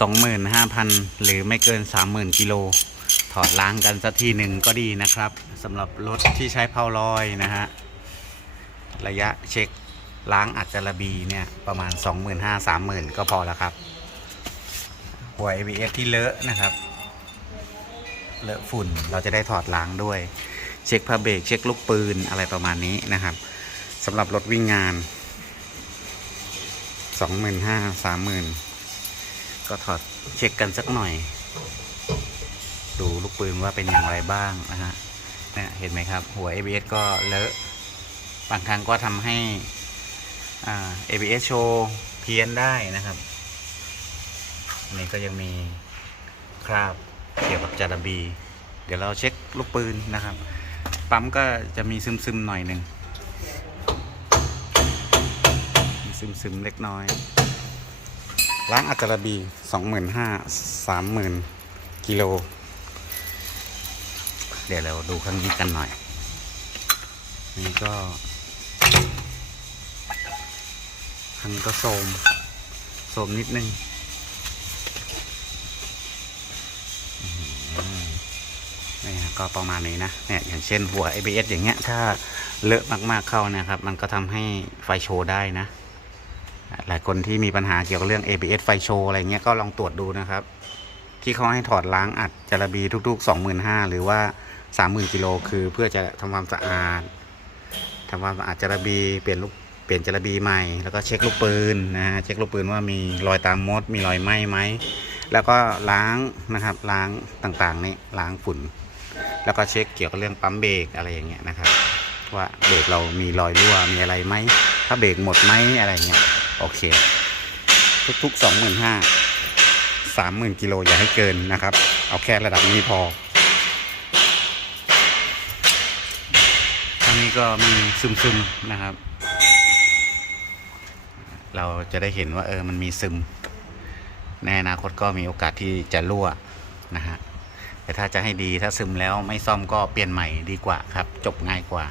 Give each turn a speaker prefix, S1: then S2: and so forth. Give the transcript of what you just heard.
S1: 25,000 หรือไม่เกิน 30,000 กิโล ถอดล้างกันสักทีหนึ่งก็ดีนะครับสำหรับรถที่ใช้เพาลอยนะฮะ ระยะเช็คล้างอัดจระบีเนี่ย ประมาณ 25,000-30,000 ก็พอแล้วครับ หัว ABS ที่เลอะนะครับ เลอะฝุ่นเราจะได้ถอดล้างด้วย เช็คผ้าเบรกเช็คลูกปืนอะไรประมาณนี้นะครับสำหรับรถวิ่งงาน 25,000-30,000 ก็ถอดเช็คกันสักหน่อย ดูลูกปืนว่าเป็นอย่างไรบ้างนะฮะเนี่ยเห็นไหมครับ หัว ABS ก็เลอะ บางครั้งก็ทำให้อ่า ABS โชว์เพี้ยนได้นะครับอันนี้ก็ยังมีคราบเกี่ยวกับจาระบี เดี๋ยวเราเช็คลูกปืนนะครับ ปั๊มก็จะมีซึมๆหน่อยหนึ่งซึมๆเล็กน้อย ล้างอัจระบีสองหมื่นห้าสามหมื่นกิโล เดี๋ยวเราดูข้างนี้กันหน่อย นี่ก็ข้างนี้ก็โสมโสมนิดนึงนี่ก็ประมาณนี้นะเนี่ยอย่างเช่นหัว ABS อย่างเงี้ย ถ้าเลอะมากๆเข้านะครับ มันก็ทำให้ไฟโชว์ได้นะ หลายคนที่มีปัญหาเกี่ยวกับเรื่อง ABS ไฟโชว์อะไรเงี้ยก็ลองตรวจดูนะครับ ที่เขาให้ถอดล้างอัดจาระบีทุก ๆ 25,000หรือว่า 30,000กิโลคือเพื่อจะทำความสะอาดทำความสะอาดจาระบีเปลี่ยนลูกเปลี่ยนจาระบีใหม่แล้วก็เช็คลูกปืนนะฮะเช็คลูกปืนว่ามีรอยตามมด มีรอยไหม้ไหมแล้วก็ล้างนะครับล้างต่างๆนี่ล้างฝุ่น แล้วก็เช็คเกี่ยวกับเรื่องปั๊มเบรกอะไรอย่างเงี้ยนะครับ ว่าเบรกเรามีรอยรั่วมีอะไรไหมถ้าเบรกหมดไหมอะไรเงี้ย โอเค ทุกๆสองหมื่นห้าสามหมื่นกิโลอย่าให้เกินนะครับ เอาแค่ระดับนี้พอทางนี้ก็มีซึมๆนะครับ เราจะได้เห็นว่าเออมันมีซึม ในอนาคตก็มีโอกาสที่จะรั่วนะฮะแต่ถ้าจะให้ดีถ้าซึมแล้วไม่ซ่อมก็เปลี่ยนใหม่ดีกว่าครับ จบง่ายกว่า